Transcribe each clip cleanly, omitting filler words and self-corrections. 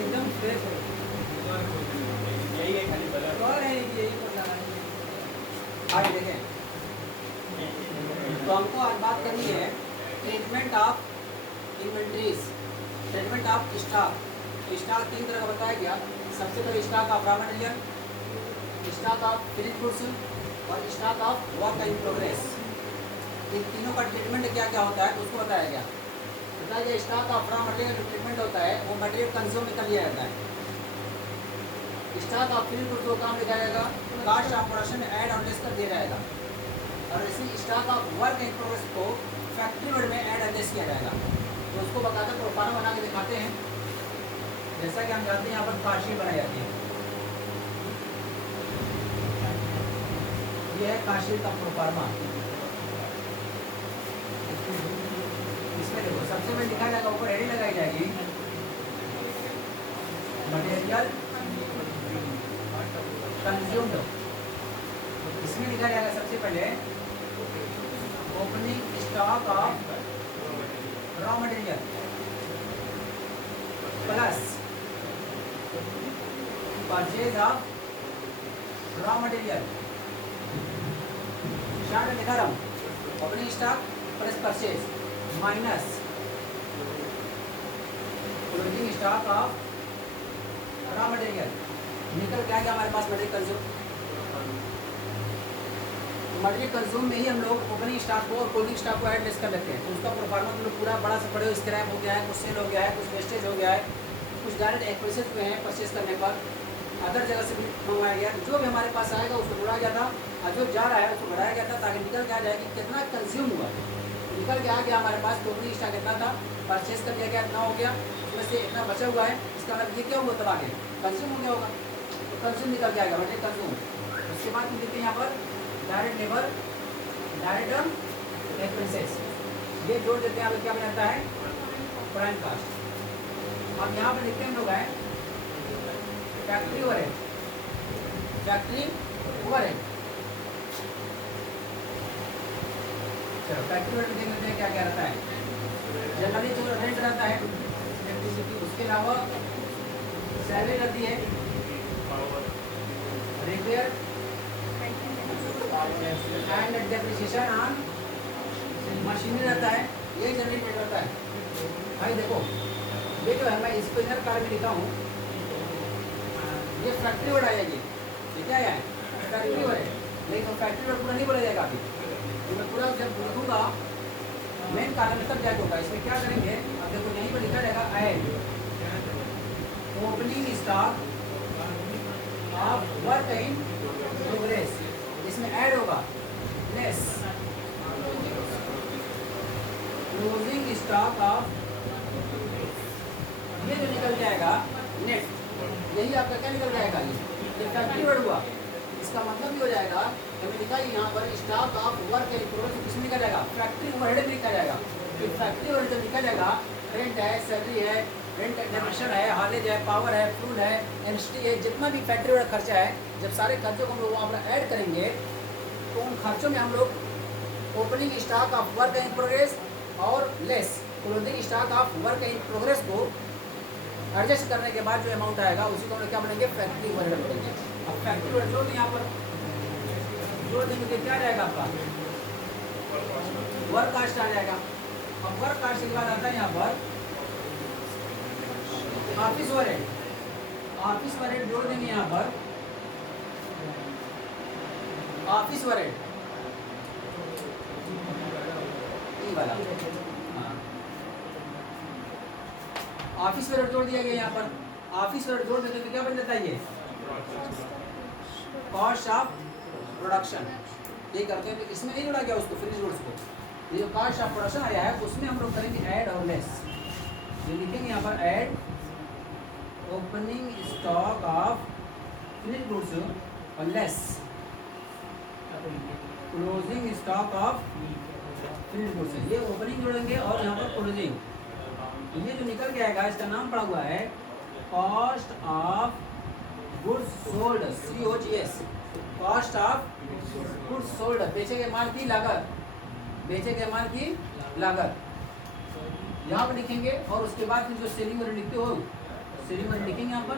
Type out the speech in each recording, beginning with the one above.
एकदम फ्रेश है। यही है खाली बलर और है यही बोलना है। आगे देखें, तो हमको आज बात करनी है treatment of inventories, treatment of stock. Stock तीन तरह का बताया गया। सबसे पहले stock of raw material, stock of finish goods और stock of work in progress. इन तीनों का ट्रीटमेंट क्या क्या होता है उसको बताया गया। बताया गया स्टॉक ऑफ रॉ मटेरियल का ट्रीटमेंट होता है वो मटेरियल कंज्यूम में कर लिया जाता है। स्टॉक ऑफ फिनिश गुड्स को काम लिखा जाएगा, कास्ट ऑफ प्रोडक्शन ऐड और लेस कर दिया जाएगा। और इसी stock of work in progress को फैक्ट्री वर्ड में ऐड और लेस किया जाएगा। तो उसको बकायदा प्रोफार्मा बना के दिखाते हैं। जैसा कि हम जानते हैं यहाँ पर कार्डशीट बनाई जाती है। ये है कार्डशीट का प्रोफार्मा। इसमें देखो सबसे पहले लिखा जाएगा, ऊपर हेडिंग लगाई जाएगी मटेरियल कंज्यूम्ड। इसमें लिखा जाएगा सबसे पहले opening stock of raw material plus purchase of raw material. Short में लिखा रहा हूँ opening stock plus purchase minus closing stock of raw material. निकल क्या गया हमारे पास मटेरियल कंज्यूम। मटेरियल कंज्यूम में ही हम लोग ओपनिंग स्टॉक को और क्लोजिंग स्टॉक को ऐड लेस कर लेते हैं। तो उसका प्रोफार्मा तो पूरा बड़ा से बड़े स्क्रैप हो गया है, कुछ सेल हो गया है, कुछ वेस्टेज हो गया है, कुछ डायरेक्ट एक्सपेंसेस हुए हैं परचेज करने पर, अदर जगह से भी मंगवाया गया। जो भी हमारे पास आएगा उसको जोड़ा गया था और जो जा रहा है उसको बढ़ाया गया था ताकि निकल के आ जाए कि कितना कंज्यूम हुआ। निकल के आ गया हमारे पास ओपनिंग स्टॉक इतना था, परचेज कर दिया गया इतना हो गया, उसमें से इतना बचा हुआ है। इसका मतलब ये क्या हुआ तब आगे कंज्यूम हो गया होगा, तो कंज्यूम निकल के आएगा मटेरियल कंज्यूम। उसके बाद हम देखते हैं यहाँ पर डायरेक्ट लेबर, डायरेक्ट एक्सपेंसेस, ये जोड़ देते हैं। अब क्या बनाता है प्राइम कास्ट। अब यहाँ पर देखते हैं हम लोग हैं फैक्ट्री ओवरहेड, फैक्ट्री ओवरहेड। चलो फैक्ट्री ओवरहेड देख लेते हैं क्या क्या रहता है। जनरली जो रेंट रहता है इलेक्ट्रिसिटी, उसके अलावा सैलरी रहती है, repair and depreciation on machinery रहता है। ये जनरली रेट रहता है। भाई देखो ये जो है मैं इसको इधर कार में लिखा हूँ, ये फैक्ट्री वर्ड आएगी। ये क्या है फैक्ट्री वर्ड है, लेकिन फैक्ट्री वर्ड पूरा नहीं बोला जाएगा अभी। तो मैं पूरा जब लिखूंगा मेन कॉलम में तब जाके होगा। इसमें क्या करेंगे, अब देखो यहीं पर लिखा रहेगा add opening stock of work in progress. इसमें ऐड होगा लेस क्लोजिंग स्टॉक ऑफ, ये जो निकल जाएगा नेट, यही आपका क्या निकल जाएगा, ये फैक्ट्री वर्ड हुआ। इसका मतलब भी हो जाएगा हमें लिखा है यहाँ पर stock of work in progress, किसमें लिखा जाएगा फैक्ट्री ओवरहेड में लिखा जाएगा। फिर फैक्ट्री ओवरहेड जब लिखा जाएगा रेंट है, सैलरी है, रेंट एडमिशन है, हालेज है, पावर है, फ्यूल है, एनएसटी है, जितना भी फैक्ट्री वाला खर्चा है, जब सारे खर्चों को हम लोग वहाँ पर ऐड करेंगे तो उन खर्चों में हम लोग opening stock of work in progress और less closing stock of work in progress को एडजस्ट करने के बाद जो अमाउंट आएगा उसी को हम लोग क्या बोलेंगे फैक्ट्री ओवरहेड बोलेंगे। अब फैक्ट्री ओवरहेड जो यहाँ पर जोड़ देंगे तो क्या आ जाएगा आपका वर्क कास्ट आ जाएगा। अब वर्क कास्ट के बाद आता है यहाँ पर ऑफिस ओवरहेड। ऑफिस ओवरहेड जोड़ देंगे यहाँ पर ऑफिस ओवरहेड वाला, हाँ ऑफिस ओवरहेड जोड़ दिया गया यहाँ पर। ऑफिस ओवरहेड जोड़ देते तो क्या बन जाता है ये कॉस्ट ऑफ प्रोडक्शन। ये करते हैं इसमें नहीं जोड़ा गया उसको फिनिश गुड्स को, ये जो कॉस्ट ऑफ प्रोडक्शन आया है उसमें हम लोग करेंगे ऐड और लेस। ये लिखेंगे यहाँ पर add opening stock of finish goods और less closing stock of finish goods. ये ओपनिंग जोड़ेंगे और यहाँ पर क्लोजिंग। तो ये जो निकल के आएगा इसका नाम पड़ा हुआ है cost of goods sold, COGS, cost of goods sold, बेचे गए माल की लागत, बेचे गए माल की लागत। यहाँ पर लिखेंगे और उसके बाद फिर जो सेलिंग यूनिट लिखते हो सेलिंग यूनिट लिखेंगे यहाँ पर,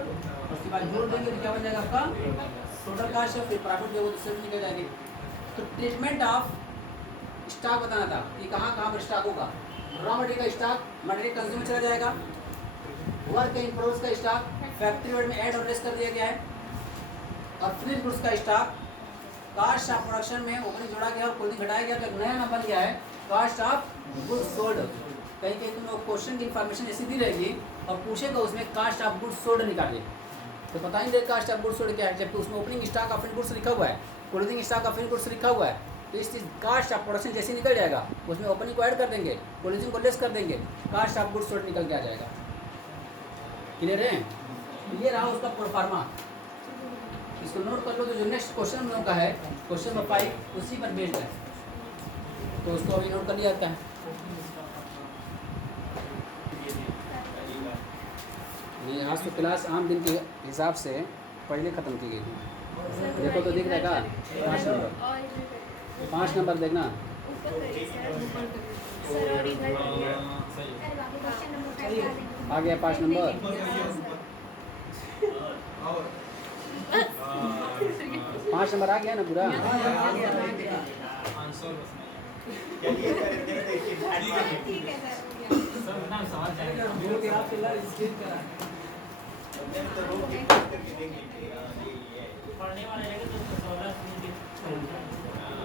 उसके बाद जोड़ देंगे तो क्या बन जाएगा आपका टोटल कास्ट है, फिर प्रॉफिट जो वो निकल जाएगी। तो ट्रीटमेंट ऑफ स्टॉक बताना था कि कहाँ कहाँ पर स्टॉक होगा। रॉ मटेरियल का स्टॉक मटेरियल कंज्यूमर चला जाएगा, वर्क इन प्रोग्रेस का स्टॉक फैक्ट्री वर्ड में ऐड और लेस कर दिया गया है, और फिनिश गुड्स का स्टॉक कास्ट ऑफ प्रोडक्शन में ओपनिंग जोड़ा गया और क्लोजिंग घटाया गया, तो नया नाम बन गया है कास्ट ऑफ गुड्स सोल्ड। कहीं कहीं तुम लोग क्वेश्चन की इन्फॉर्मेशन ऐसी दी रहेगी और पूछेगा उसमें कास्ट ऑफ गुड्स सोल्ड निकालिए, तो पता ही नहीं कास्ट ऑफ गुड्स सोल्ड क्या है, जबकि उसमें opening stock of finish goods लिखा हुआ है, closing stock of finish goods लिखा हुआ है। तो इस चीज़ कास्ट ऑफ प्रोडक्शन जैसे निकल जाएगा उसमें ओपनिंग को ऐड कर देंगे, क्लोजिंग को लेस कर देंगे, कास्ट ऑफ गुड्स सोल्ड निकल के आ जाएगा। क्लियर है? ये रहा उसका प्रोफार्मा, इसको नोट कर लो। तो जो नेक्स्ट क्वेश्चन हम लोगों का है क्वेश्चन नंबर 5 उसी पर बेस्ड है, तो उसको अभी नोट कर लिया जाता है। ये आज तो क्लास आम दिन के हिसाब से पहले ख़त्म की गई थी। देखो तो दिख रहेगा 5 नंबर देखना। आ गया 5 नंबर। 5 नंबर आ गया ना पूरा?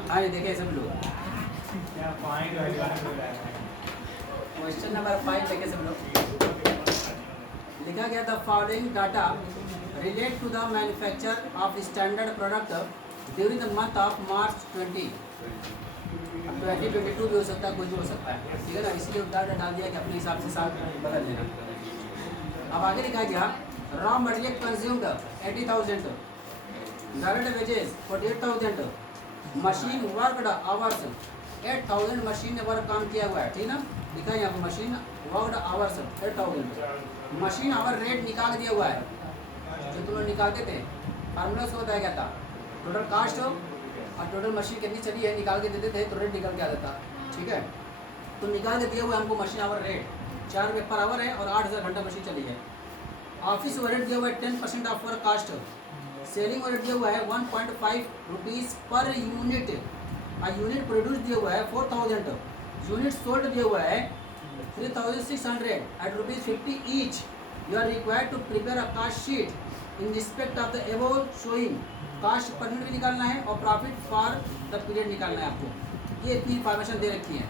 हाँ ये देखे सब लोग क्वेश्चन नंबर 5 देखे सब लोग। लिखा गया था following data relate to the manufacture of standard product during the month of March 2022 भी हो सकता है, कोई भी हो सकता है, ठीक है ना। इसलिए डाटा डाल दिया कि अपने हिसाब से साल बदल देना। अब आगे लिखा गया raw material consumed 80,000, direct wages 48,000, machine worked hours 8,000, machine ने वर्क काम किया हुआ है, ठीक ना। लिखा है यहाँ पर machine worked hours 8,000, machine hour rate निकाल दिया हुआ है, जो तुम लोग निकालते थे फार्मूला से बताया गया था, टोटल कास्ट और टोटल मशीन कितनी चली है निकाल के देते थे तो रेट निकल के आता था, ठीक है। तो निकाल के दिया हुआ है हमको मशीन आवर रेट 4 रुपये पर आवर है और 8,000 घंटा मशीन चली है। ऑफिस ओवरहेड दिया हुआ है 10% of work cost, selling overhead दिया हुआ है 1.5 रुपीज़ पर यूनिट, और यूनिट प्रोड्यूस दिया हुआ है 4,000, यूनिट सोल्ड दिया हुआ है 3,600 at ₹50 each. You are required to prepare a cost sheet in respect of the above showing, cost per unit भी निकालना है और प्रॉफिट फॉर द पीरियड निकालना है आपको। ये इतनी इन्फॉर्मेशन दे रखी है,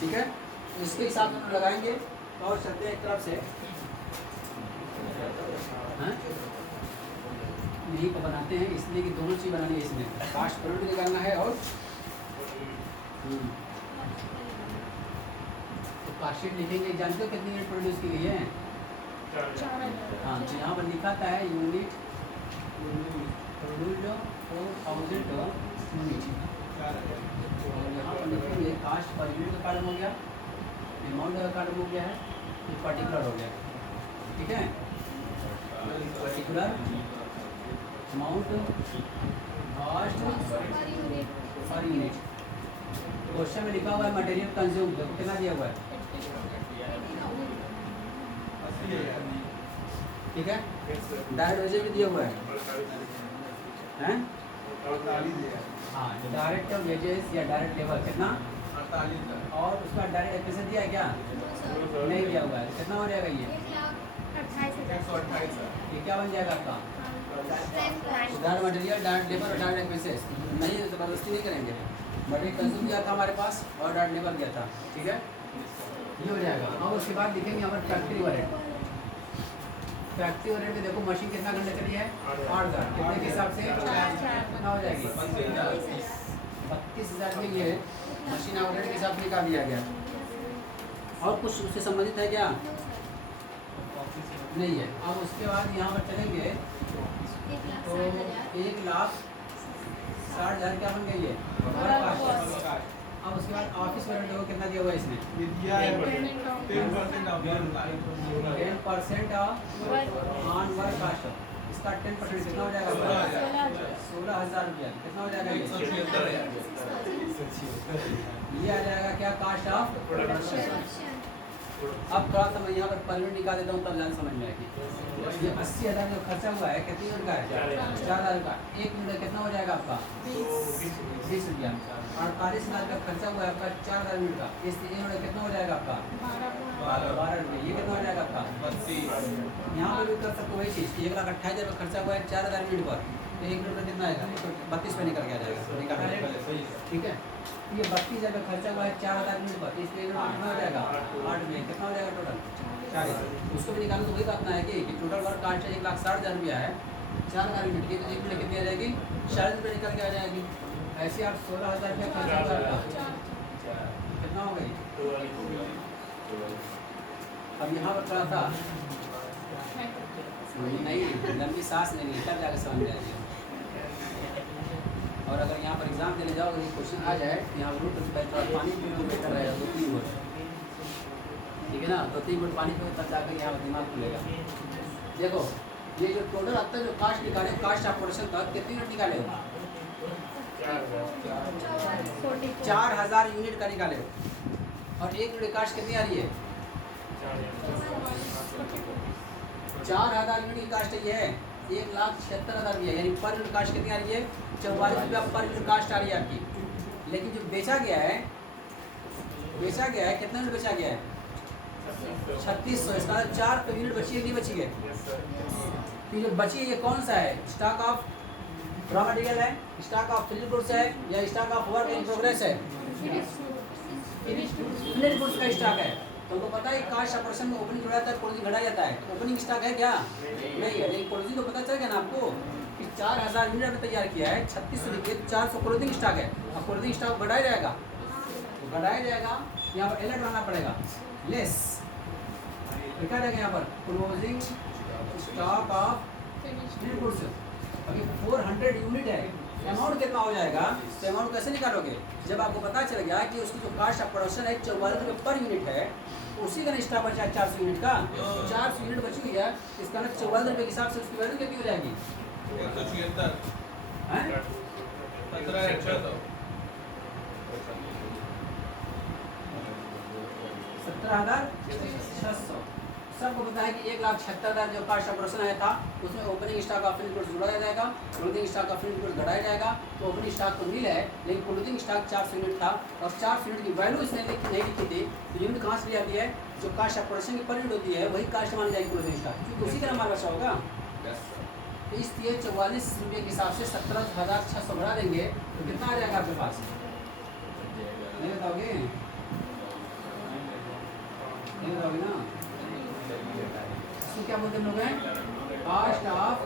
ठीक है। तो इसके हिसाब से हम लगाएंगे और चलते हैं एक तरफ से, हाँ यही को बनाते हैं, इसलिए कि दोनों चीज़ बनानी है इसमें, कास्ट पर यूनिट निकालना है और तो कास्ट शीट लिखेंगे। जानते हो कितनी यूनिट प्रोड्यूस की गई है? हाँ तो यहाँ पर लिखा था है यूनिट प्रोड्यूस्ड 4,000 यूनिट, और यहाँ पर लिखेंगे कास्ट पर यूनिट का कॉलम हो गया, अमाउंट का कॉलम हो गया है, तो पर्टिकुलर हो गया, ठीक है। Particular amount cost per unit. Question में लिखा हुआ है मटेरियल कंज्यूम, देखो कितना दिया हुआ है, ठीक है। डायरेक्ट वेजेस भी दिया हुआ है, हैं? हाँ डायरेक्ट वेजेस या डायरेक्ट लेबर कितना, और उसका डायरेक्ट एक्सपेंस दिया है क्या? नहीं दिया हुआ है, कितना हो जाएगा ये? 1,28,000। ये क्या बन जाएगा आपका? डायरेक्ट मटेरियल, डायरेक्ट लेबर और डायरेक्ट एक्सपेंसेस। नहीं ज़बरदस्ती नहीं करेंगे, मटेरियल कंज्यूम किया था हमारे पास और डायरेक्ट लेबर दिया था, ठीक है, ये हो जाएगा। और उसके बाद लिखेंगे यहाँ पर फैक्ट्री ओवरहेड। फैक्ट्री ओवरहेड में देखो मशीन कितना घंटे चली है? 8,000, कितने के हिसाब से कितना हो जाएगी? 32,000 में ये मशीन ओवरहेड के हिसाब से निकाल दिया गया। और कुछ उससे संबंधित है क्या? नहीं है। अब उसके बाद यहाँ पर चलेंगे तो 1,60,000 क्या बन गई है? अब उसके बाद ऑफिस ओवरहेड देखो कितना दिया हुआ है इसमें? 10% ऑन वर्क कास्ट, इसका 10% कितना हो जाएगा? 16,000 रुपया। कितना हो जाएगा ये? ये आ जाएगा क्या? Cost of production. अब थोड़ा सा मैं यहाँ पर पर यूनिट निकाल देता हूँ, तब ज़्यादा समझ में आएगी। ये 80,000 जो खर्चा हुआ है कितनी यूनिट का है? 4,000 का। एक यूनिट कितना हो जाएगा आपका? 20 रुपया। 48,000 का खर्चा हुआ है आपका 4,000 यूनिट का। इस यूनिट कितना हो जाएगा आपका? 12 रुपये। ये कितना हो जाएगा आपका? 32। यहाँ पर भी कर सकते वही चीज़। 1,28,000 का खर्चा हुआ है 4,000 यूनिट पर, तो एक यूनिट पर कितना आएगा? 32 पे निकल के आ जाएगा, निकाल। ठीक है, ये 32,000 का खर्चा हुआ है 4,000 यूनिट पर, इसलिए कितना हो जाएगा? 8 में कितना हो जाएगा टोटल? 40। उसको भी निकालना तो वही बात ना है कि टोटल वर्क कास्ट 1,60,000 रुपया है 4,000 यूनिट की, तो एक यूनिट कितनी आ जाएगी? 40 रुपये निकल के आ जाएगी। ऐसे आप 16,000 रुपया खर्चा हुआ कितना हो गई? अब यहाँ पर थोड़ा सा नहीं, लंबी सांस नहीं ली, तब जाकर समझ में आएगी। और अगर यहाँ पर एग्जाम देने जाओ, अगर ये क्वेश्चन आ जाए यहाँ पर तो पहले थोड़ा पानी पीने बेटर रहेगा, 2-3 घूट, ठीक है ना? 2-3 घूट पानी पीने तब जाकर यहाँ पर दिमाग खुलेगा। देखो ये जो टोटल अब तक जो कास्ट निकाले, कास्ट ऑफ प्रोडक्शन तक कितनी यूनिट निकाले हो? 4,000 यूनिट का निकाले हो। और एक यूनिट कास्ट कितनी आ रही है? 4,000 यूनिट की कास्ट ये है 1,76,000 रुपया, यानी पर यूनिट कास्ट कितनी आ रही है? 44 रुपया पर यूनिट कास्ट आ रही है आपकी। लेकिन जो बेचा गया है कितना यूनिट बेचा गया है? 3600। इसका 4 यूनिट बची है, नहीं बची है? तो जो बची है ये कौन सा है? स्टॉक ऑफ रॉ मटेरियल है, स्टॉक ऑफ फिनिश्ड गुड्स है, या stock of work in progress है? फिनिश्ड गुड्स का स्टॉक है। तुमको पता है कास्ट ऑफ प्रोडक्शन में ओपनिंग जोड़ा जाता है, क्लोजिंग घटाया जाता है। ओपनिंग स्टॉक है क्या? नहीं है। लेकिन क्लोजिंग को पता चल गया ना आपको कि 4,000 यूनिट आपने तैयार किया है, 3600 रुपये, 400 क्लोजिंग स्टॉक है। अब क्लोजिंग स्टॉक बढ़ाया जाएगा, यहाँ पर अलर्ट लाना पड़ेगा, लेस लिखा जाएगा यहाँ पर closing stock of finished goods. अभी 400 यूनिट है, अमाउंट कितना हो जाएगा? तो अमाउंट कैसे निकालोगे? जब आपको पता चल गया कि उसकी जो कास्ट ऑफ प्रोडक्शन है 44 रुपये पर यूनिट है, उसी का स्टॉक बचा है 400 यूनिट का, 400 यूनिट बची हुई है, इसका ना 44 रुपये के हिसाब से उसकी वैल्यू कितनी हो जाएगी? 17,600। सबको पता है कि 1,76,000 जो कास्ट ऑफ प्रोडक्शन आया था, उसमें opening stock of finished goods जोड़ा जाएगा, closing stock of finished goods घटाया जाएगा। तो ओपनिंग स्टॉक तो नील है, लेकिन क्लोजिंग स्टॉक 400 यूनिट था, और 400 यूनिट की वैल्यू इसने नहीं लिखी थी। तो यूनिट कहाँ से लिया है? जो कास्ट ऑफ प्रोडक्शन की पर यूनिट होती है वही कास्ट मानी जाएगी क्लोजिंग स्टॉक, क्योंकि उसी का नंबर बचा होगा। तो इसलिए 44 रुपये के हिसाब से 17,600 बढ़ा देंगे तो कितना आ जाएगा आपके पास? नहीं बताओगे? नहीं बताओगे ना? इसको क्या बोलते हैं लोग हैं? कास्ट ऑफ,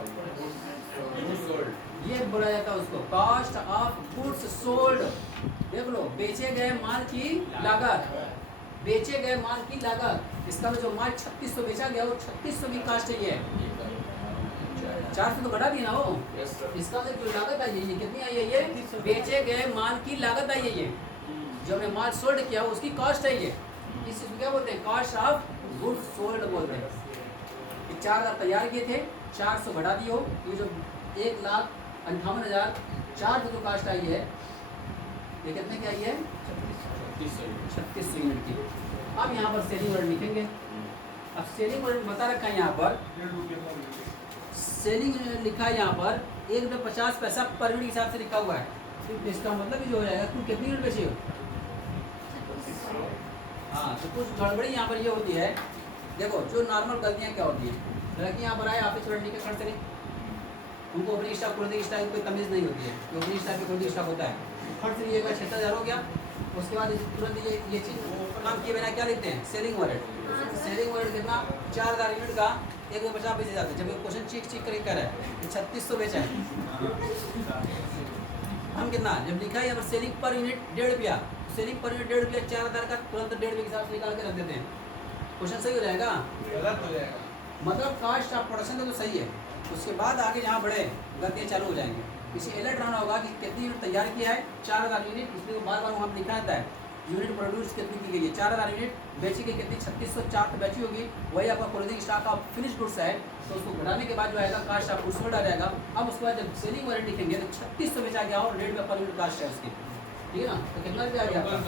ये बोला जाता है उसको कास्ट ऑफ गुड्स सोल्ड। देख लो, बेचे गए माल की लागत, बेचे गए माल की लागत। इसका जो माल 3600 बेचा गया वो 3600 की कास्ट है। ये 400 तो घटा दिया ना वो। इसका जो लागत आई है ये कितनी आई है? ये बेचे गए माल की लागत आई है। ये जो हमने माल सोल्ड किया उसकी कास्ट है। ये इस चीज को क्या बोलते हैं? कास्ट ऑफ गुड्स सोल्ड बोलते हैं। 4,000 तैयार किए थे, 400 घटा दिए हो, ये जो 1,58,400 जो कास्ट आई है ये कितने की आई है? 3600 यूनिट की। अब यहाँ पर सेलिंग वर्ड लिखेंगे। अब सेलिंग वर्ड बता रखा है यहाँ पर, सेलिंग लिखा है यहाँ पर 1.50 पैसा पर यूनिट हिसाब से लिखा हुआ है। तो इसका मतलब जो हो जाएगा, तुम कितनी यूनिट बेचे हो? हाँ, तो कुछ गड़बड़ी यहाँ पर ये होती है। देखो, जो नॉर्मल गलतियाँ क्या होती हैं, लड़की यहाँ पर आए ऑफिस में के खर्च करें, उनको ओपनिंग स्टॉक क्लोजिंग स्टॉक कोई तमीज़ नहीं होती है कि ओपनिंग स्टॉक में क्लोजिंग स्टॉक होता है। खर्च लिए 76,000 हो गया, उसके बाद तुरंत ये चीज़ काम किए बिना क्या लिखते हैं? Selling word. सेलिंग वर्ड कितना? 4,000 यूनिट का 1.50 बेचे जाते हैं। जब ये क्वेश्चन चीख करके कह रहा है 3600 बेचा है, हम कितना जब लिखा है यहाँ पर सेलिंग पर यूनिट 1.5 रुपया, सेलिंग पर यूनिट 1.5 रुपया, 4,000 का तुरंत 1.5 रुपये के हिसाब से निकाल के रख देते हैं। क्वेश्चन सही हो जाएगा? गलत हो जाएगा। मतलब कास्ट ऑफ प्रोडक्शन तो सही है, उसके बाद आगे जहाँ बढ़े गलतियाँ चालू हो जाएंगी। इसे अलर्ट रहना होगा कि कितनी यूनिट तैयार किया है, 4,000 यूनिट, इसलिए बार बार वहाँ लिखा रहता है यूनिट प्रोड्यूस कितनी की गई है, 4000 यूनिट बेची गई, कितनी 3604 तो बेची होगी, वही आपका closing stock of finish goods है, तो उसको घटाने के बाद जो आएगा कास्ट ऑफ गुड्स सोल्ड आ जाएगा। अब उसके बाद जब सेलिंग वैल्यू लिखेंगे तो 3600 बेचा गया और रेट में पर यूनिट कास्ट है उसकी, ठीक है ना। तो कितना रुपया आ गया आपका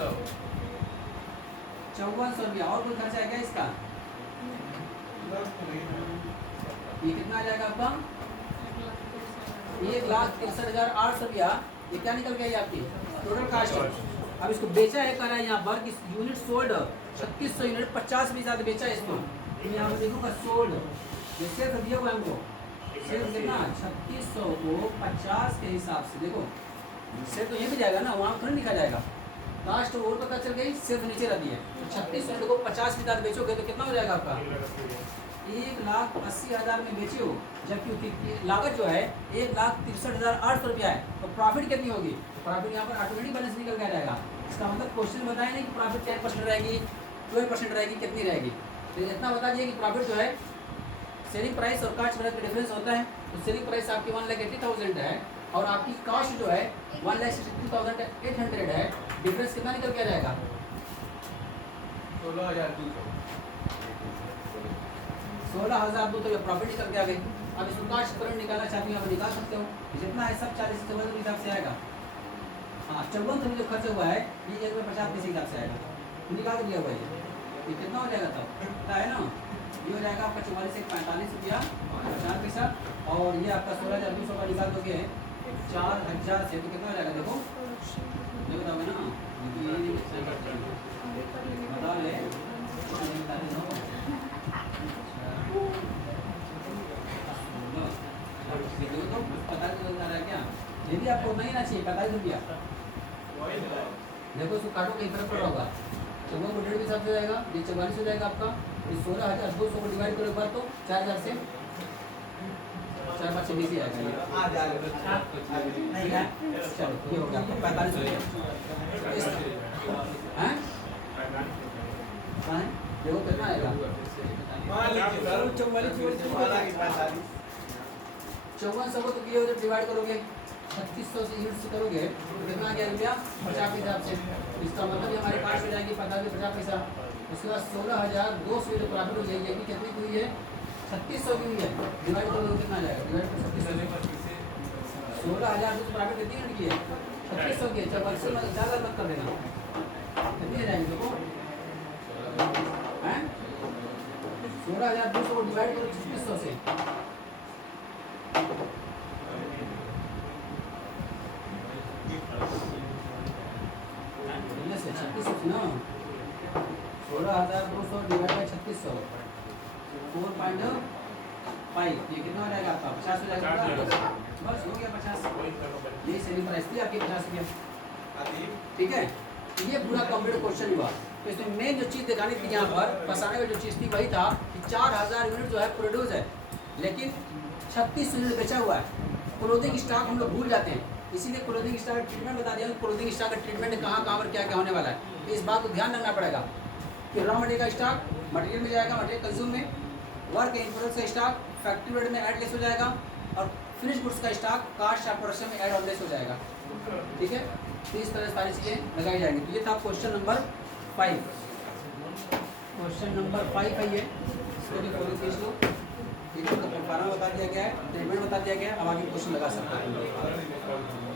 5400 रुपया। और कोई खर्चा है क्या इसका, ये कितना आ जाएगा आपका 1,63,800 रुपया। ये क्या निकल गया आपकी टोटल कास्ट। अब इसको बेचा है कर रहा है यहाँ पर कि यूनिट सोल्ड 3600 यूनिट 50% बेचा है इसको। तो यहाँ पर देखो सोल्ड ये सेल्फ दिया हुआ है हमको, सेल्फ कितना 3600 को 50 के हिसाब से, देखो सेल्फ तो ये भी जाएगा ना, वहाँ थोड़ी लिखा जाएगा। कास्ट और पता चल गई, सेल्फ नीचे रहती है। 3600 को 50% बेचोगे तो कितना हो जाएगा आपका 1,80,000 में बेचे हो, जबकि उसकी लागत जो है 1,63,800 रुपया है। तो प्रॉफिट कितनी होगी, प्रॉफिट यहाँ पर ऑटोमेटिक बैलेंस निकल के जाएगा। इसका मतलब क्वेश्चन बताया नहीं कि प्रॉफिट 10% रहेगी, 12% रहेगी, कितनी रहेगी। तो इतना बता दिए कि प्रॉफिट जो है सेलिंग प्राइस और कास्ट प्राइस का डिफरेंस होता है। तो सेलिंग प्राइस आपकी 1,80,000 है और आपकी कास्ट जो है 1,62,800 है। डिफरेंस कितना निकल के आ जाएगा 16,200 तो प्रॉफिट निकल के आ गई। अब इसको कास्ट पर निकालना चाहते हो आप निकाल सकते हो, जितना है सब 40 से 54 के हिसाब से आएगा। हाँ 5400 जो खर्च हुआ है ये 1,50 के हिसाब से आएगा, निकाल दिया हुआ है। ये कितना हो जाएगा तब पता है ना, ये हो जाएगा आपका 44 से 45 रुपया 50 पैसा। और ये आपका 16,200 का निकाल दोगे 4,000 से, तो कितना हो जाएगा देखो ये बताओगे ना, बता ले तो 45 आ रहा है क्या, ये भी आपको नहीं ना चाहिए 45 रुपया। देखो उसको काटो कहीं फर्क पड़ रहा होगा, 14 को 1.5 के हिसाब से जाएगा, ये 44 हो जाएगा आपका। ये 16,200 को डिवाइड करो एक बार तो 4,000 से 4,5 20 ही आएगा ये, ठीक है। चलो ये हो गया आपको 45 रुपये हैं, देखो कितना आएगा 5400 को तो ये उधर डिवाइड करोगे 3600 से यूनिट से करोगे तो कितना आ गया रुपया 50 के हिसाब से। इसका मतलब ये हमारे पास हो जाएगी 50 पैसा। उसके बाद 16,200 जो प्रॉफिट हो जाएगी, ये कितनी की हुई है 3600 की हुई है, डिवाइड करोगे कितना आ जाएगा, डिवाइड कर 3600 16,200 प्रॉफिट कितनी यूनिट की है 3600 की है। जब वर्ष में ज़्यादा मत कर देना, कितनी आ जाएगी देखो हैं 16,200 को डिवाइड करो 3600 से, से 3600 ना 16,200 डिवाइड बाई 3600 4.5, ये कितना हो जाएगा आपका 50 हो जाएगा, बस हो गया 50। ये सेलिंग प्राइस थी आपकी 50 रुपया, ठीक है। ये पूरा कंप्लीट क्वेश्चन हुआ। तो इसमें मेन जो चीज़ दिखानी थी यहाँ पर फंसाने में जो चीज़ थी वही था कि 4,000 यूनिट जो है प्रोड्यूस है, लेकिन 3600 यूनिट बेचा हुआ है। क्लोजिंग स्टॉक हम लोग भूल जाते हैं, इसीलिए क्लोजिंग स्टॉक ट्रीटमेंट बता दिया। क्लोजिंग स्टॉक का ट्रीटमेंट कहाँ पर क्या क्या होने वाला है, तो इस बात को ध्यान रखना पड़ेगा कि रॉ मटेरियल का स्टॉक मटेरियल में जाएगा, मटेरियल कंज्यूम में, वर्क इन प्रोडक्ट का स्टॉक फैक्ट्री रेट में ऐड लेस हो जाएगा, और फिनिश गुड्स का स्टॉक कास्ट ऑफ प्रोडक्शन में ऐड और लेस हो जाएगा, ठीक है। तो इस तरह सारी चीज़ें लगाई जाएंगी। तो ये था क्वेश्चन नंबर 5, क्वेश्चन नंबर 5 है ये, इसको भी फॉलो कीजिए लो, ठीक है। तो फॉर्मूला बता दिया गया है, ट्रीटमेंट बता दिया गया है, अब आगे क्वेश्चन लगा सकते हैं।